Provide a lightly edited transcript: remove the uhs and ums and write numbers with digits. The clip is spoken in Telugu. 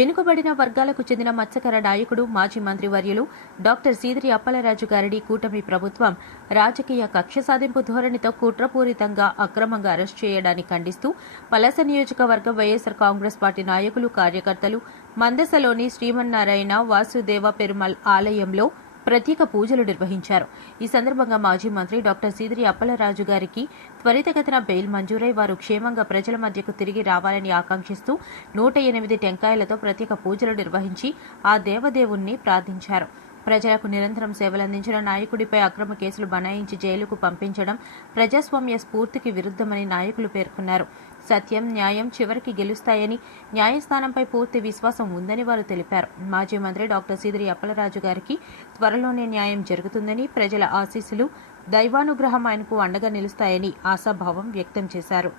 వెనుకబడిన వర్గాలకు చెందిన మత్స్యకార నాయకుడు మాజీ మంత్రివర్యులు డాక్టర్ సీదిరి అప్పలరాజు గారిని కూటమి ప్రభుత్వం రాజకీయ కక్ష సాధింపు ధోరణితో కుట్రపూరితంగా అక్రమంగా అరెస్టు చేయడాన్ని ఖండిస్తూ పలాస నియోజకవర్గం వైఎస్సార్ కాంగ్రెస్ పార్టీ నాయకులు కార్యకర్తలు మందసలోని శ్రీమన్నారాయణ వాసుదేవ పెరుమల్ ఆలయంలో ప్రత్యేక పూజలు నిర్వహించారు. ఈ సందర్భంగా మాజీ మంత్రి డాక్టర్ సీదిరి అప్పలరాజు గారికి త్వరితగతిన బెయిల్ మంజూరై వారు క్షేమంగా ప్రజల మధ్యకు తిరిగి రావాలని ఆకాంక్షిస్తూ 108 టెంకాయలతో ప్రత్యేక పూజలు నిర్వహించి ఆ దేవదేవుణ్ణి ప్రార్థించారు. ప్రజలకు నిరంతరం సేవలందించిన నాయకుడిపై అక్రమ కేసులు బనాయించి జైలుకు పంపించడం ప్రజాస్వామ్య స్ఫూర్తికి విరుద్ధమని నాయకులు పేర్కొన్నారు. సత్యం, న్యాయం చివరికి గెలుస్తాయని, న్యాయస్థానంపై పూర్తి విశ్వాసం ఉందని వారు తెలిపారు. మాజీ మంత్రి డాక్టర్ సీదిరి అప్పలరాజు గారికి త్వరలోనే న్యాయం జరుగుతుందని, ప్రజల ఆశీస్సులు, దైవానుగ్రహం ఆయనకు అండగా నిలుస్తాయని ఆశాభావం వ్యక్తం చేశారు.